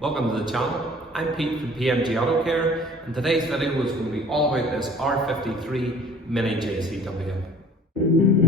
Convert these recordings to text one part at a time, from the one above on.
Welcome to the channel. I'm Pete from PMG Auto Care, and today's video is going to be all about this R53 Mini JCW.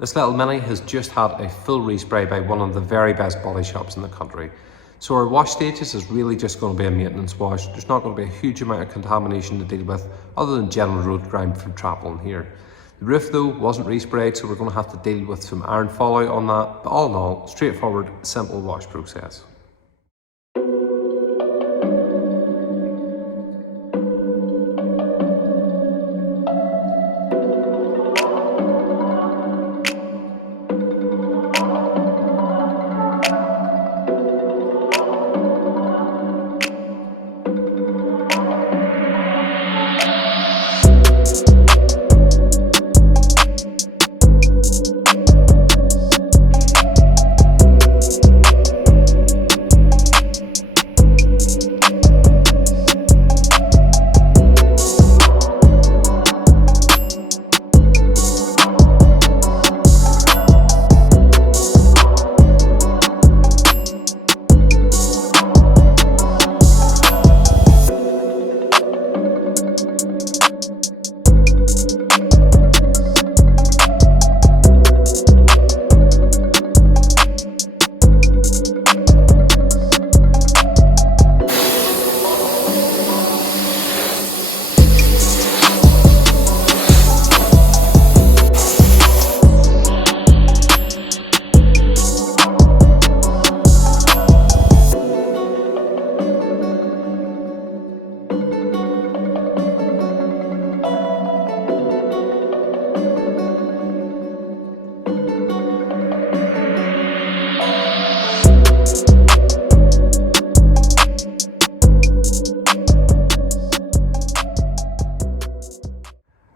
This little Mini has just had a full respray by one of the very best body shops in the country. So our wash stages is really just going to be a maintenance wash. There's not going to be a huge amount of contamination to deal with other than general road grime from travelling here. The roof though wasn't resprayed, so we're going to have to deal with some iron fallout on that. But all in all, straightforward, simple wash process.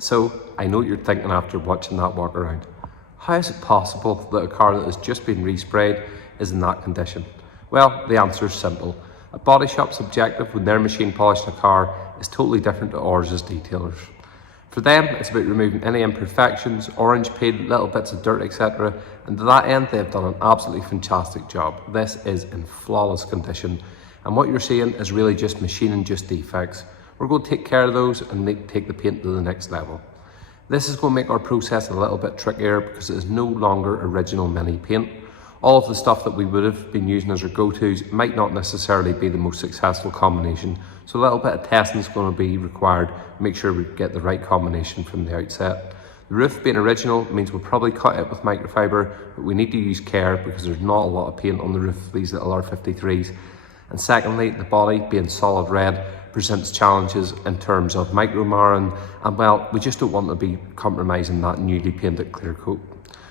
So, I know what you're thinking after watching that walk around. How is it possible that a car that has just been resprayed is in that condition? Well, the answer is simple. A body shop's objective when they're machine polishing a car is totally different to ours as detailers. For them, it's about removing any imperfections, orange peel, little bits of dirt, etc. And to that end, they've done an absolutely fantastic job. This is in flawless condition. And what you're seeing is really just machine-induced defects. We're going to take care of those and take the paint to the next level. This is going to make our process a little bit trickier because it is no longer original Mini paint. All of the stuff that we would have been using as our go-tos might not necessarily be the most successful combination. So a little bit of testing is going to be required to make sure we get the right combination from the outset. The roof being original means we'll probably cut it with microfiber, but we need to use care because there's not a lot of paint on the roof of these little R53s. And secondly, the body being solid red presents challenges in terms of micro marring, and well, we just don't want to be compromising that newly painted clear coat.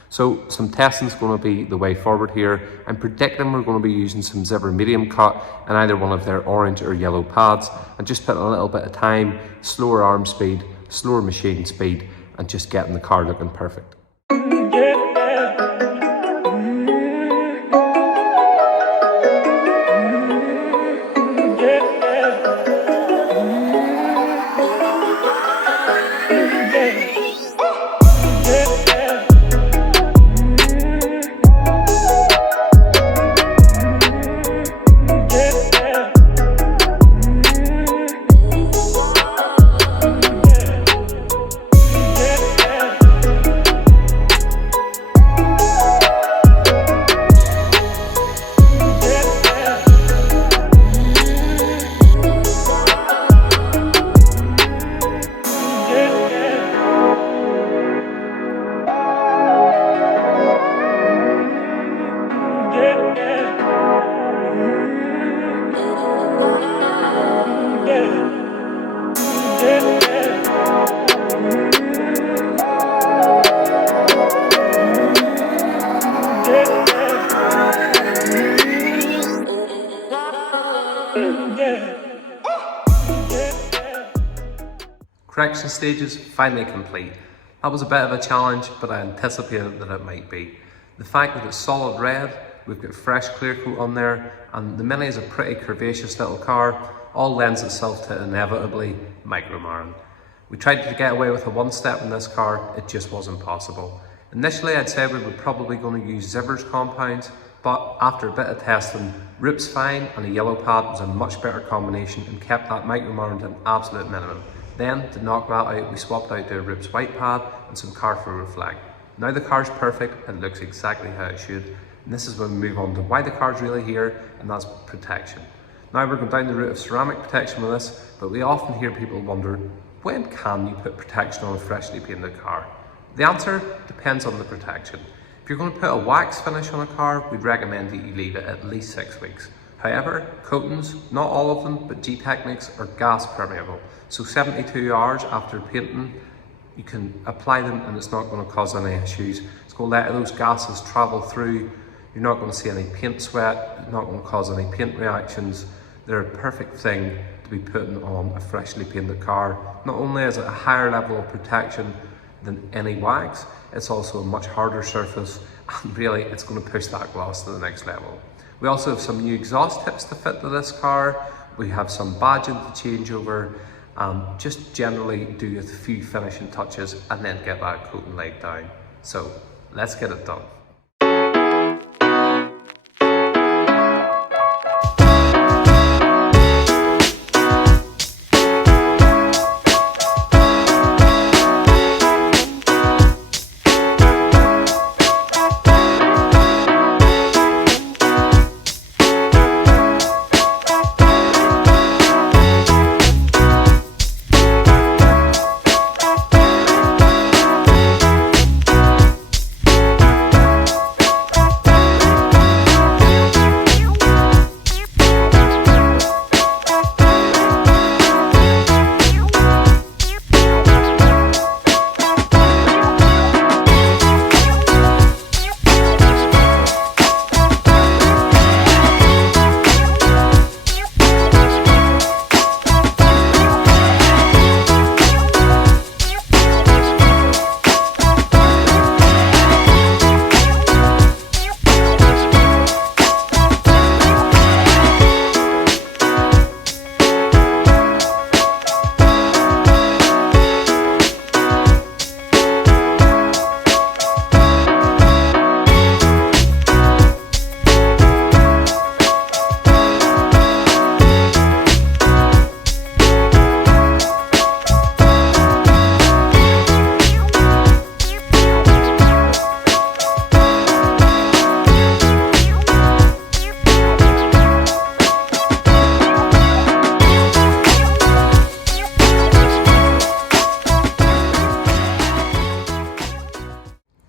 So some testing is going to be the way forward here. I'm predicting we're going to be using some zebra medium cut in either one of their orange or yellow pads, and just putting a little bit of time, slower arm speed, slower machine speed, and just getting the car looking perfect. Correction stages finally complete. That was a bit of a challenge, but I anticipated that it might be. The fact that it's solid red, we've got fresh clear coat on there, and the Mini is a pretty curvaceous little car, all lends itself to inevitably micro-marring. We tried to get away with a one-step in this car, it just wasn't possible. Initially I'd said we were probably going to use Zivers compounds, but after a bit of testing, Roop's Fine and a yellow pad was a much better combination and kept that micro-marring to an absolute minimum. Then, to knock that out, we swapped out the Roop's white pad and some Carrefour Reflect. Now the car's perfect, it looks exactly how it should, and this is when we move on to why the car's really here, and that's protection. Now we're going down the route of ceramic protection with this, but we often hear people wonder, when can you put protection on a freshly painted car? The answer depends on the protection. If you're going to put a wax finish on a car, we'd recommend that you leave it at least 6 weeks. However, coatings, not all of them, but G-Technics are gas permeable. So 72 hours after painting, you can apply them and it's not going to cause any issues. It's going to let those gases travel through. You're not going to see any paint sweat, it's not going to cause any paint reactions. They're a perfect thing to be putting on a freshly painted car. Not only is it a higher level of protection than any wax, it's also a much harder surface, and really it's going to push that gloss to the next level. We also have some new exhaust tips to fit to this car. We have some badging to change over, just generally do a few finishing touches and then get that coating laid down. So let's get it done.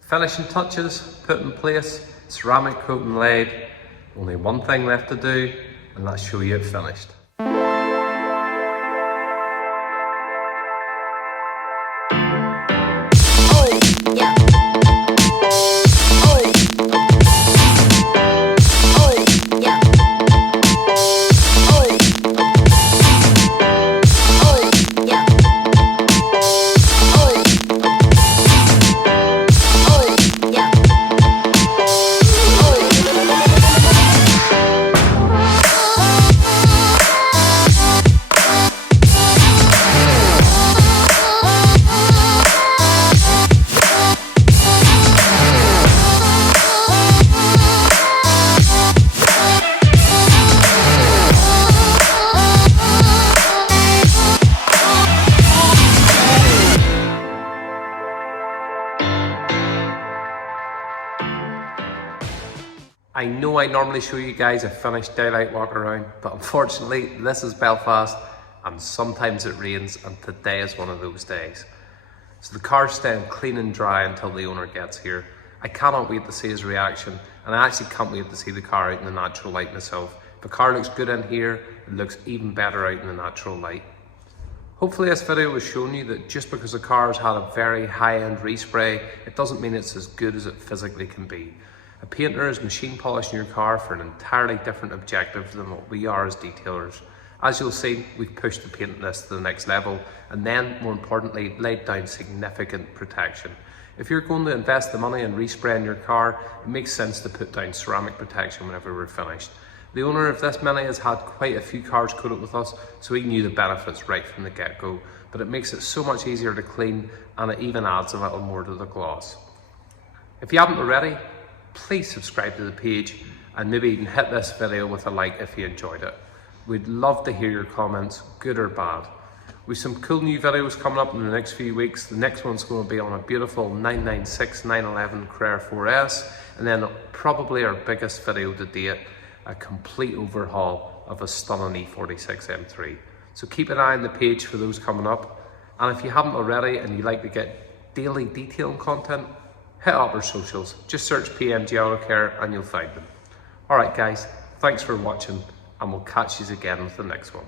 Finishing touches put in place, ceramic coating laid. Only one thing left to do, and that's show you it finished. I know I normally show you guys a finished daylight walk around, but unfortunately this is Belfast and sometimes it rains, and today is one of those days. So the car's staying clean and dry until the owner gets here. I cannot wait to see his reaction, and I actually can't wait to see the car out in the natural light myself. If the car looks good in here, it looks even better out in the natural light. Hopefully this video has shown you that just because a car has had a very high-end respray, it doesn't mean it's as good as it physically can be. A painter is machine polishing your car for an entirely different objective than what we are as detailers. As you'll see, we've pushed the paint this to the next level, and then, more importantly, laid down significant protection. If you're going to invest the money in respraying your car, it makes sense to put down ceramic protection whenever we're finished. The owner of this Mini has had quite a few cars coated with us, so he knew the benefits right from the get-go, but it makes it so much easier to clean, and it even adds a little more to the gloss. If you haven't already, please subscribe to the page, and maybe even hit this video with a like if you enjoyed it. We'd love to hear your comments, good or bad. We've some cool new videos coming up in the next few weeks. The next one's going to be on a beautiful 996 911 Carrera 4S, and then probably our biggest video to date, a complete overhaul of a stunning E46 M3. So keep an eye on the page for those coming up. And if you haven't already and you'd like to get daily detailing content, hit up our socials. Just search PMG Auto Care and you'll find them. Alright guys, thanks for watching, and we'll catch you again with the next one.